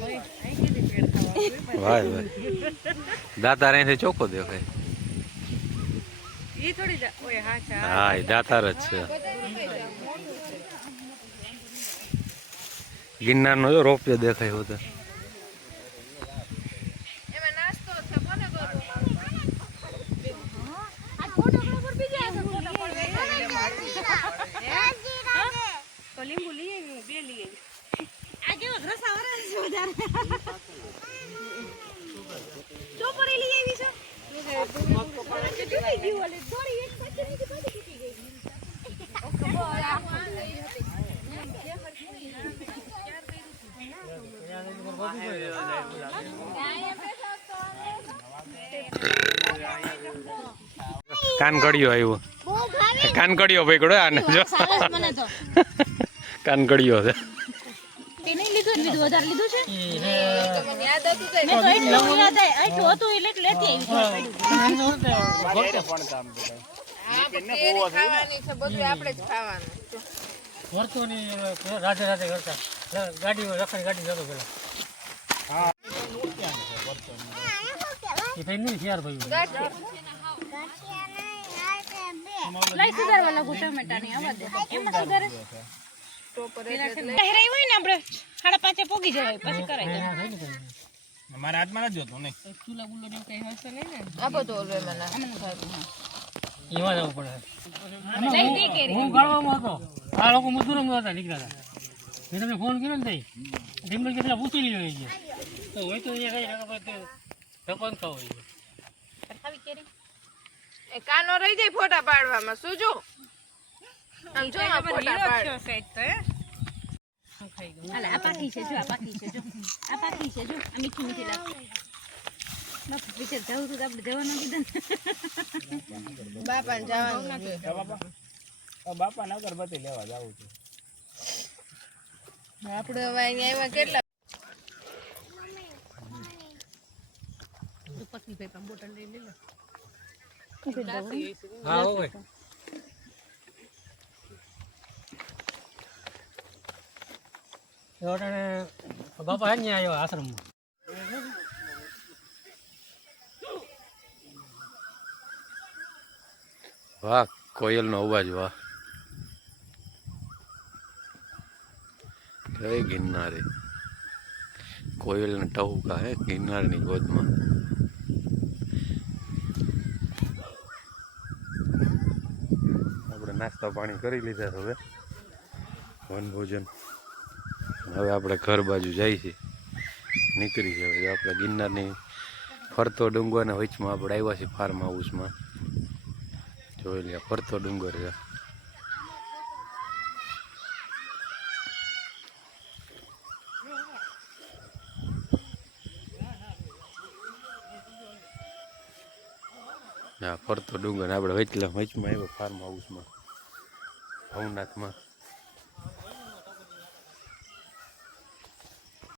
ભાઈ ભાઈ દાતાર અહીંથી ચોખ્ખો દેખાય. હા એ દાતાર જ છે. ગિરનાર નો રોપિયો દેખાય હોતો. કાનકડિયો આવ્યો. કાનકડિયો પકડો આને જો. કાનકડિયો છે. રાધે રાધે કરતા ગાડી રખડી ગાડી જતો પેલા મારા હાથમાં નથી જોતો નહીં. ચૂલા બુલો ને કઈ હશે નહીં ને. આ બધું એમાં જવું પડે. હું ગાળવામાં હતો, આ લોકો મજૂરોમાં હતા, નીકળ્યા હતા. મેં તમને ફોન કર્યો ને તઈ ઢીમલ કેટલા પૂછી લીધો હોય તો હોય તો અહીંયા કઈ ધપન ખાવ હોય. કાનો રહી જાય ફોટા પાડવામાં. શું જો આમ જો આ ફોટા પાડ. આ પાકી છે જો, આ પાકી છે જો, આ પાકી છે જો, આ મીઠી મીઠી લાગશે. બાપા પીછે જવું તો આપણે જવાનું કીધું ને. બાપાને જવાનું છે. બાપા ને અગરબત્તી લેવા જવું છે. આપણે હવે અહીંયા આવ્યા કેટલા પત્ની ભાઈ બોટલ લઈ લે. હા હોય બાપા હે ને આવ્યો આશ્રમમાં. વાહ કોયલ નો અવાજ. વાહ જય ગિરનારી. કોયલ ને ટહુકા હે ગિરનાર ની ગોદમાં. આપણે નાસ્તા પાણી કરી લીધા. હવે વનભોજન. હવે આપણે ઘર બાજુ જાય છે, નીકળી છે. હવે આપણે ગિરનારની ફરતો ડુંગરના વચમાં આપણે આવ્યા છીએ ફાર્મ હાઉસમાં. જોઈ લે ફરતો ડુંગર છે. ફરતો ડુંગર આપણે વચમાં આવ્યો ફાર્મ હાઉસમાં ભવનાથમાં.